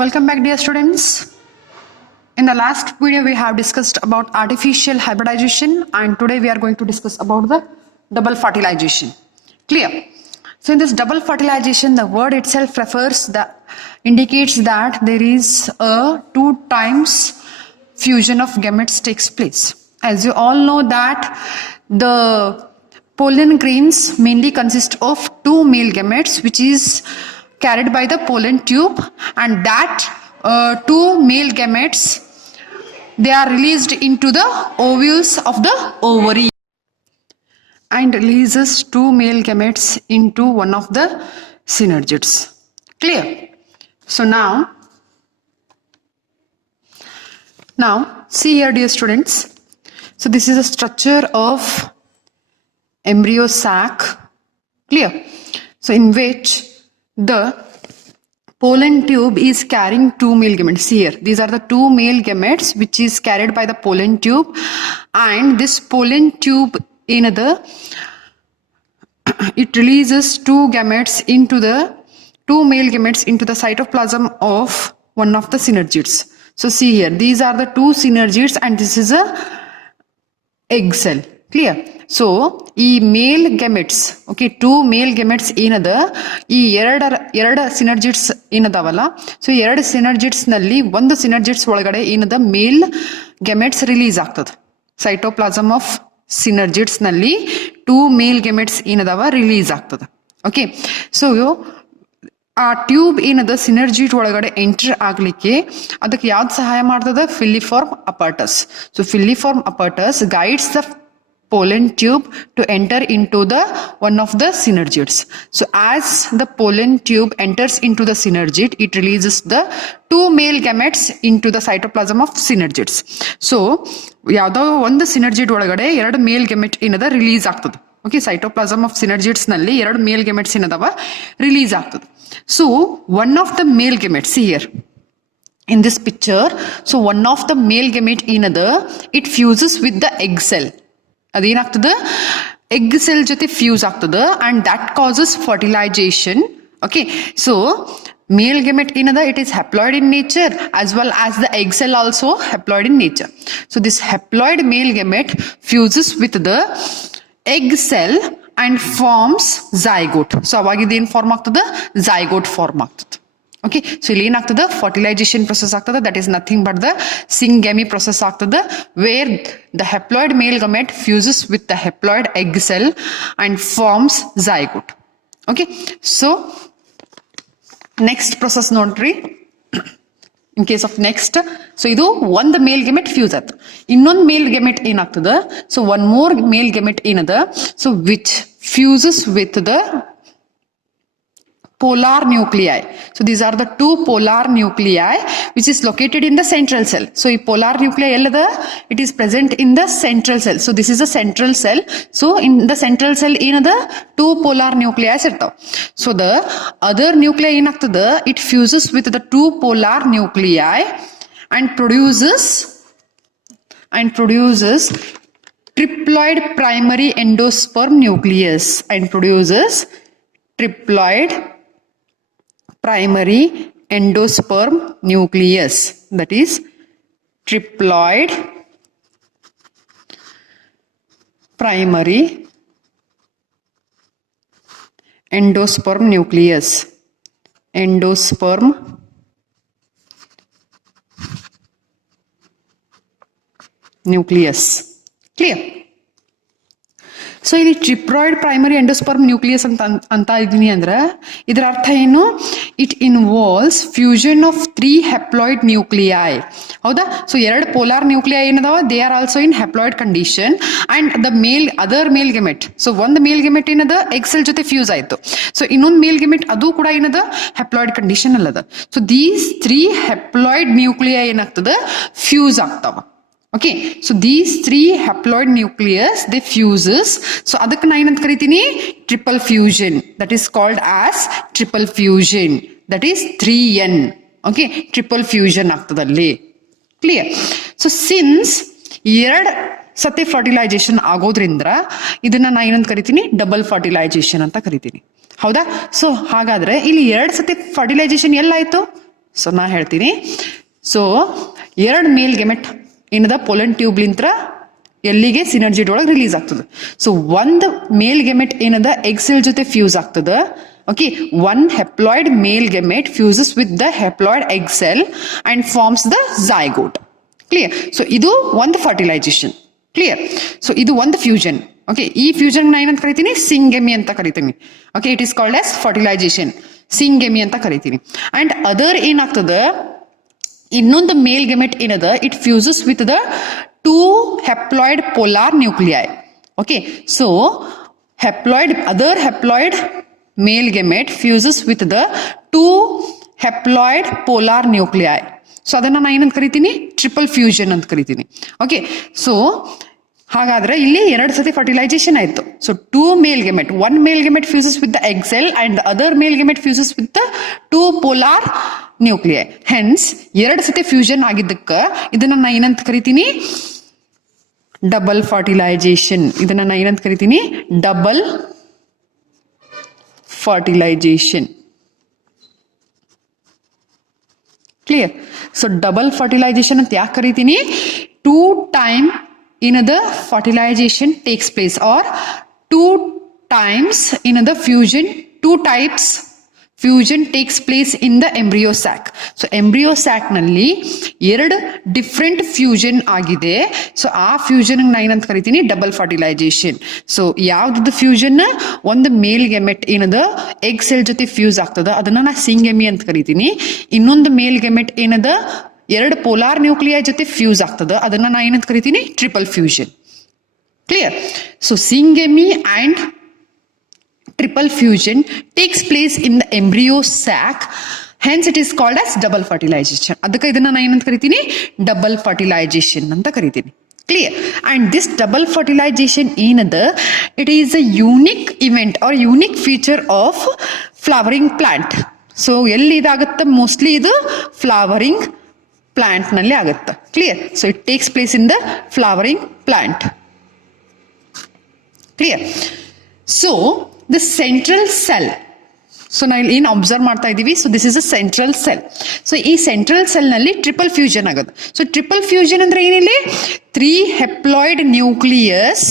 Welcome back, dear students. In the last video we have discussed about artificial hybridization, and today we are going to discuss about the double fertilization. Clear? So in this double fertilization, the word itself indicates that there is a 2 times fusion of gametes takes place. As you all know that the pollen grains mainly consist of 2 male gametes which is carried by the pollen tube, and that 2 male gametes, they are released into the ovules of the ovary and releases 2 male gametes into one of the synergids. Clear? So now see here, dear students. So this is a structure of embryo sac. Clear? So in which the pollen tube is carrying 2 male gametes. See here, these are the 2 male gametes which is carried by the pollen tube, and this pollen tube it releases 2 gametes into the 2 male gametes into the cytoplasm of one of the synergids. So see here, these are the 2 synergids and this is a egg cell. Clear? So ಈ ಮೇಲ್ gametes, okay, 2 male gametes ಏನದ, ಈ ಎರಡು ಸಿನರ್ಜಿಡ್ಸ್ ಏನದಾವಲ್ಲ, ಸೊ 2 ಸಿನರ್ಜಿಡ್ಸ್ ನಲ್ಲಿ ಒಂದು synergids ಒಳಗಡೆ ಏನದ ಮೇಲ್ ಗೆಮೆಟ್ಸ್ ರಿಲೀಸ್ ಆಗ್ತದೆ. ಸೈಟೋಪ್ಲಾಸಮ್ ಆಫ್ ಸಿನರ್ಜಿಡ್ಸ್ ನಲ್ಲಿ 2 ಮೇಲ್ ಗೆಮೆಟ್ಸ್ ಏನದಾವ ರಿಲೀಸ್ ಆಗ್ತದೆ. ಓಕೆ, ಸೊ ಆ ಟ್ಯೂಬ್ ಏನದ ಸಿನರ್ಜಿಡ್ ಒಳಗಡೆ ಎಂಟರ್ ಆಗ್ಲಿಕ್ಕೆ ಅದಕ್ಕೆ ಯಾವ್ದು ಸಹಾಯ ಮಾಡ್ತದ? Filiform apparatus. So filiform apparatus guides the pollen tube to enter into the one of the synergids. So as the pollen tube enters into the synergid, it releases the 2 male gametes into the cytoplasm of synergids. So ಯಾವ್ದೋ ಒಂದು synergid ಒಳಗಡೆ 2 male gamete ಏನದ release ಆಗ್ತದೆ. Okay, cytoplasm of synergids ನಲ್ಲಿ 2 male gametes ಏನದವ release ಆಗ್ತದೆ. So one of the male gametes here in this picture, so one of the male gamete ಏನದ, it fuses with the egg cell. ಅದೇನಾಗ್ತದೆ, egg cell ಜೊತೆ fuse ಆಗ್ತದೆ, and that causes fertilisation. Okay, so male gamete ಏನದ, it is haploid in nature as well as the egg cell also haploid in nature. So this haploid male gamete fuses with the egg cell and forms zygote. So ಅವಾಗ ಇದೇನು form ಆಗ್ತದೆ? Zygote form ಆಗ್ತದೆ. Okay, so ಇಲ್ಲಿ ಏನಾಗ್ತದೆ, fertilisation process ಆಗ್ತದೆ. That is nothing but the syngamy process ಆಗ್ತದೆ, wear the haploid male gamete fuses with the haploid egg cell and forms zygote. Okay, so next process ನೋಡ್ರಿ. In case of next, so ಇದು ಒಂದು male ಗೆಮೆಟ್ ಫ್ಯೂಸ್ ಆಯ್ತು, ಇನ್ನೊಂದು male ಗೆಮೆಟ್ ಏನಾಗ್ತದೆ, so one more ಮೇಲ್ gamete ಏನದ, so which fuses with the polar nuclei. So these are the 2 polar nuclei which is located in the central cell. So ಈ polar nuclei ellada, it is present in the central cell. So this is a central cell. So in the central cell ಏನದ, 2 polar nuclei ಇರ್ತಾವ. So the other nuclei ಏನಾಗ್ತದ, it fuses with the 2 polar nuclei and produces triploid primary endosperm nucleus and produces triploid primary endosperm nucleus. That is triploid primary endosperm nucleus. Endosperm nucleus. Clear? So ಇಲ್ಲಿ triploid primary endosperm nucleus ಅಂತ ಇದೀನಿ ಅಂದ್ರೆ ಇದರ ಅರ್ಥ ಏನು? It involves fusion of 3 haploid nuclei. ಹೌದಾ? So 2 polar nuclei ಏನದಾವ, they are also in haploid condition and the other male gamete. So ಒಂದು ಮೇಲ್ ಗೆಮೆಟ್ ಏನದ, ಎಗ್ ಸೆಲ್ ಜೊತೆ ಫ್ಯೂಸ್ ಆಯ್ತು. ಸೊ ಇನ್ನೊಂದು ಮೇಲ್ ಗೆಮೆಟ್ ಅದು ಕೂಡ ಏನದ, ಹೆಪ್ಲಾಯ್ಡ್ ಕಂಡೀಷನ್ ಅಲ್ಲದ. ಸೊ ದೀಸ್ 3 ಹೆಪ್ಲಾಯ್ಡ್ ನ್ಯೂಕ್ಲಿಯೈ ಏನಾಗ್ತದ, ಫ್ಯೂಸ್ ಆಗ್ತಾವ. Okay, so these 3 haploid nucleus, they fuses. So ಅದಕ್ಕೆ ನಾ ಏನಂತ ಕರಿತೀನಿ, triple fusion. That is called as triple fusion. That is 3N. Okay, triple fusion ಆಗ್ತದಲ್ಲಿ. Clear? So since 2 ಸತಿ ಫರ್ಟಿಲೈಜೇಷನ್ ಆಗೋದ್ರಿಂದ ಇದನ್ನ ನಾ ಏನಂತ ಕರಿತೀನಿ, ಡಬಲ್ ಫರ್ಟಿಲೈಜೇಷನ್ ಅಂತ ಕರಿತೀನಿ. ಹೌದಾ? ಸೊ ಹಾಗಾದ್ರೆ ಇಲ್ಲಿ 2 ಸತಿ ಫರ್ಟಿಲೈಜೇಷನ್ ಎಲ್ಲಾಯ್ತು, ಸೊ ನಾ ಹೇಳ್ತೀನಿ. ಸೊ 2 ಮೇಲ್ ಗೆಮೆಟ್ ಏನದ ಪೋಲನ್ ಟ್ಯೂಬ್ಲಿಂತ್ರ ಎಲ್ಲಿಗೆ ಸಿನರ್ಜಿಡ್ ಒಳಗೆ ರಿಲೀಸ್ ಆಗ್ತದೆ. ಸೊ ಒಂದು ಮೇಲ್ ಗೆಮೆಟ್ ಏನದ ಎಗ್ ಸೆಲ್ ಜೊತೆ ಫ್ಯೂಸ್ ಆಗ್ತದ. Okay, one haploid male gamete fuses with the haploid egg cell and forms the zygote. Clear? So ಇದು ಒಂದು ಫರ್ಟಿಲೈಸೇಷನ್. ಕ್ಲಿಯರ್? ಸೊ ಇದು ಒಂದು ಫ್ಯೂಷನ್. ಓಕೆ, ಈ ಫ್ಯೂಷನ್ ನಾ ಏನಂತ ಕರಿತೀನಿ? ಸಿಂಗೆಮಿ ಅಂತ ಕರಿತೀನಿ. Okay, it is called as fertilisation, syngamy ಅಂತ ಕರಿತೀನಿ. ಅಂಡ್ ಅದರ್ ಏನಾಗ್ತದ, ಇನ್ನೊಂದು ಮೇಲ್ ಗೆಮೆಟ್ ಏನದ, it fuses with the 2 haploid polar nuclei. Okay, so other haploid male gamete fuses with the 2 haploid polar nuclei. So ಅದನ್ನ ನಾ ಏನಂತ ಕರಿತೀನಿ? Triple fusion ಅಂತ ಕರಿತೀನಿ. ಓಕೆ, ಸೊ ಹಾಗಾದ್ರೆ ಇಲ್ಲಿ 2 ಸತಿ ಫರ್ಟಿಲೈಸೇಷನ್ ಆಯ್ತು. So 2 male gamete, 1 male gamete fuses with the egg cell and other male gamete fuses with the 2 polar nuclei. Hence 2 ಸತಿ ಫ್ಯೂಷನ್ ಆಗಿದ್ದಕ್ಕ ಇದನ್ನ ನಾ ಏನಂತ ಕರಿತೀನಿ? Double fertilisation. ಇದನ್ನ ನಾ ಏನಂತ ಕರಿತೀನಿ? Double fertilisation. Clear? So double fertilisation ಅಂತ ಯಾಕೆ ಕರಿತೀನಿ? 2 ಟೈಮ್ ಏನದ fertilisation takes place, or 2 times ಏನದ fusion, 2 types fusion takes place in the embryo sack. So embryo sac ನಲ್ಲಿ 2 ಡಿಫ್ರೆಂಟ್ ಫ್ಯೂಷನ್ ಆಗಿದೆ. ಸೊ ಆ ಫ್ಯೂಷನ್ ನಾ ಏನಂತ ಕರಿತೀನಿ? Double fertilization. ಸೊ ಯಾವ್ದು ಫ್ಯೂಷನ್? ಒಂದು ಮೇಲ್ ಗೆಮೆಟ್ ಏನದ ಎಗ್ ಸೆಲ್ ಜೊತೆ ಫ್ಯೂಸ್ ಆಗ್ತದ, ಅದನ್ನ ನಾ ಸಿಂಗೆಮಿ ಅಂತ ಕರಿತೀನಿ. ಇನ್ನೊಂದು ಮೇಲ್ ಗೆಮೆಟ್ ಏನದ 2 ಪೋಲಾರ್ ನ್ಯೂಕ್ಲಿಯೈ ಜೊತೆ ಫ್ಯೂಸ್ ಆಗ್ತದ, ಅದನ್ನ ನಾ ಏನಂತ ಕರಿತೀನಿ? Triple fusion. Clear? So syngamy and triple fusion takes place in the embryo sac, hence it is called as double fertilization. ಅದಕ್ಕೆ ಇದನ್ನ ನಾನು ಏನಂತ ಕರಿತೀನಿ? ಡಬಲ್ ಫರ್ಟಿಲೈಸೇಷನ್ ಅಂತ ಕರಿತೀನಿ. Clear? And this double fertilisation ಏನದ, it is a unique event or unique feature of flowering plant. So ಎಲ್ಲಿ ಇದಾಗುತ್ತೆ? ಮೋಸ್ಟ್ಲಿ ಇದು ಫ್ಲವರಿಂಗ್ ಪ್ಲಾಂಟ್ ನಲ್ಲಿ ಆಗುತ್ತೆ. Clear? So it takes place in the flowering plant. Clear? So the central cell, so ನಾವು ಇಲ್ಲಿ ಏನು observe ಮಾಡ್ತಾ ಇದ್ದೀವಿ? So this is a central cell. So ಈ ಸೆಂಟ್ರಲ್ ಸೆಲ್ ನಲ್ಲಿ ಟ್ರಿಪಲ್ ಫ್ಯೂಷನ್ ಆಗೋದು. ಸೊ ಟ್ರಿಪಲ್ ಫ್ಯೂಷನ್ ಅಂದ್ರೆ ಏನಿಲ್ಲ? 3 haploid nucleus.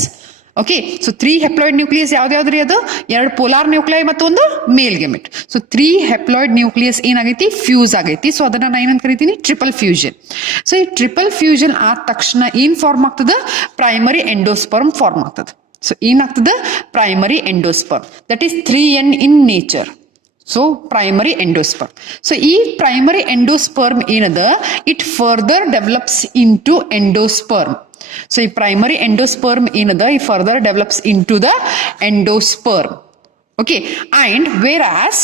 Okay, so 3 haploid nucleus ಯಾವ್ದ್ಯಾವ್ದ್ರಿ? ಅದು 2 ಪೋಲಾರ್ ನ್ಯೂಕ್ಲಿಯೈ ಮತ್ತು ಒಂದು male gamete. So 3 haploid nucleus ಏನಾಗೈತಿ? ಫ್ಯೂಸ್ ಆಗೈತಿ. ಸೊ ಅದನ್ನ ನಾನು ಏನಂತ ಕರಿತೀನಿ? Triple fusion. ಸೊ ಈ ಟ್ರಿಪಲ್ ಫ್ಯೂಷನ್ ಆದ ತಕ್ಷಣ ಏನ್ ಫಾರ್ಮ್ ಆಗ್ತದ? ಪ್ರೈಮರಿ ಎಂಡೋಸ್ಪರ್ಮ್ ಫಾರ್ಮ್ ಆಗ್ತದೆ. ಸೊ ಏನಾಗ್ತದೆ? Primary endosperm. That is 3N in nature. So primary endosperm. So ಈ ಪ್ರೈಮರಿ ಎಂಡೋಸ್ಪರ್ಮ್ ಏನದ, it further develops into endosperm. So ಈ ಪ್ರೈಮರಿ ಎಂಡೋಸ್ಪರ್ಮ್ ಏನದ, ಈ further develops into the endosperm. Okay, and where as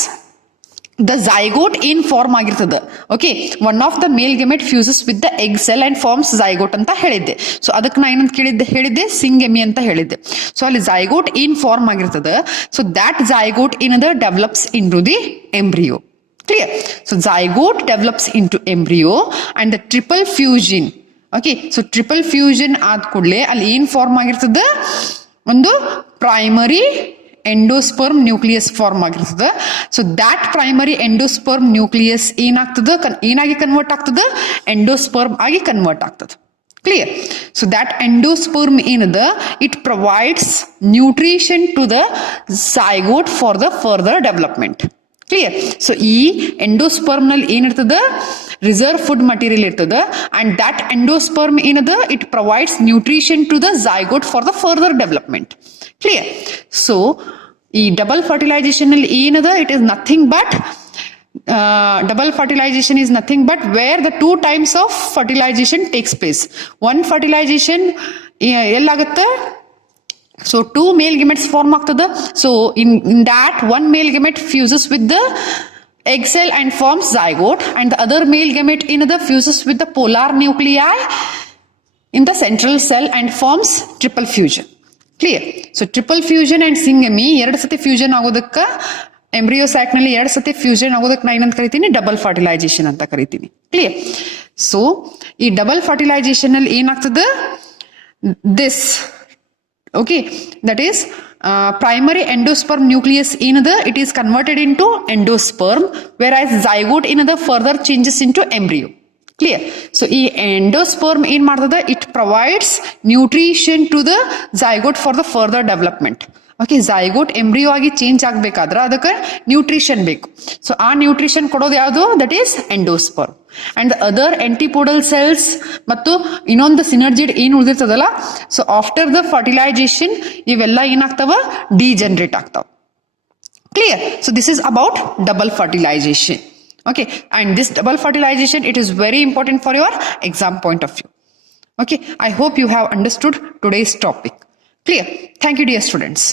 the zygote in form ಆಗಿರ್ತದೆ. Okay, one of the male gamete fuses with the egg cell and forms zygote ಅಂತ ಹೇಳಿದ್ದೆ. ಸೊ ಅದಕ್ಕೆ ನಾ ಏನಂತ ಹೇಳಿದ್ದೆ? ಸಿಂಗೆಮಿ ಅಂತ ಹೇಳಿದ್ದೆ. ಸೊ ಅಲ್ಲಿ zygote ಇನ್ ಫಾರ್ಮ್ ಆಗಿರ್ತದೆ. ಸೊ ದ್ಯಾಟ್ zygote ಏನದ develops into the embryo. Clear? So zygote develops into embryo and the triple fusion. Okay, so triple fusion ಆದ ಕೂಡಲೇ ಅಲ್ಲಿ ಏನ್ ಫಾರ್ಮ್ ಆಗಿರ್ತದೆ? ಒಂದು ಪ್ರೈಮರಿ ಎಂಡೋಸ್ಪರ್ಮ್ ನ್ಯೂಕ್ಲಿಯಸ್ ಫಾರ್ಮ್ ಆಗಿರ್ತದೆ. So that primary endosperm nucleus ಏನಾಗ್ತದೆ? ಏನಾಗಿ ಕನ್ವರ್ಟ್ ಆಗ್ತದೆ? ಎಂಡೋಸ್ಪರ್ಮ್ ಆಗಿ ಕನ್ವರ್ಟ್ ಆಗ್ತದೆ. ಕ್ಲಿಯರ್? ಸೊ ದ್ಯಾಟ್ ಎಂಡೋಸ್ಪರ್ಮ್ ಏನದ, it provides nutrition to the zygote for the further development. Clear? So ಈ ಎಂಡೋಸ್ಪರ್ಮ್ ನಲ್ಲಿ ಏನಿರ್ತದ? ರಿಸರ್ವ್ ಫುಡ್ ಮಟೀರಿಯಲ್ ಇರ್ತದೆ. ಅಂಡ್ ದ್ಯಾಟ್ ಎಂಡೋಸ್ಪರ್ಮ್ ಏನದ, it provides nutrition to the zygote for the further development. Clear? So ಈ double fertilization ಅಲ್ಲಿ ಏನದ? It is nothing but double fertilization is nothing but where the 2 times of fertilization takes place. One fertilization ellagutte? So 2 male gametes form ಆಗ್ತದೆ. So in that one male gamete fuses with the egg cell and forms zygote, and the other male gamete another fuses with the polar nuclei in the central cell and forms triple fusion. Clear? So triple fusion and syngamy 2 ಸತಿ ಫ್ಯೂಷನ್ ಆಗೋದಕ್ಕೆ embryo sac ನಲ್ಲಿ 2 ಸತಿ ಫ್ಯೂಷನ್ ಆಗೋದಕ್ಕೆ ನಾ ಏನಂತ ಕರಿತೀನಿ? Double fertilisation ಅಂತ ಕರಿತೀನಿ. ಕ್ಲಿಯರ್? ಸೊ ಈ ಡಬಲ್ ಫರ್ಟಿಲೈಸೇಷನ್ ಅಲ್ಲಿ ಏನಾಗ್ತದೆ? This, okay, that is primary endosperm nucleus in the, it is converted into endosperm, whereas zygote in the further changes into embryo. Clear? So ಈ endosperm ಏನ್ ಮಾಡ್ತದೆ, it provides nutrition to the zygote for the further development. Okay, zygote embryo ಆಗಿ change ಆಗ್ಬೇಕಾದ್ರೆ ಅದಕ್ಕೆ nutrition ಬೇಕು. So ಆ nutrition ಕೊಡೋದು ಯಾವುದು, that is endosperm. And other antipodal cells ಮತ್ತು ಇನ್ನೊಂದು ಸಿನರ್ಜಿಡ್ ಏನು ಉಳಿದಿರ್ತದಲ್ಲ, ಸೊ ಆಫ್ಟರ್ ದ ಫರ್ಟಿಲೈಸೇಷನ್ ಇವೆಲ್ಲ ಏನಾಗ್ತಾವ, ಡಿಜನರೇಟ್ ಆಗ್ತಾವ. Clear? So this is about double fertilization. Okay, and this double fertilization, it is very important for your exam point of view. Okay, I hope you have understood today's topic. Clear? Thank you, dear students.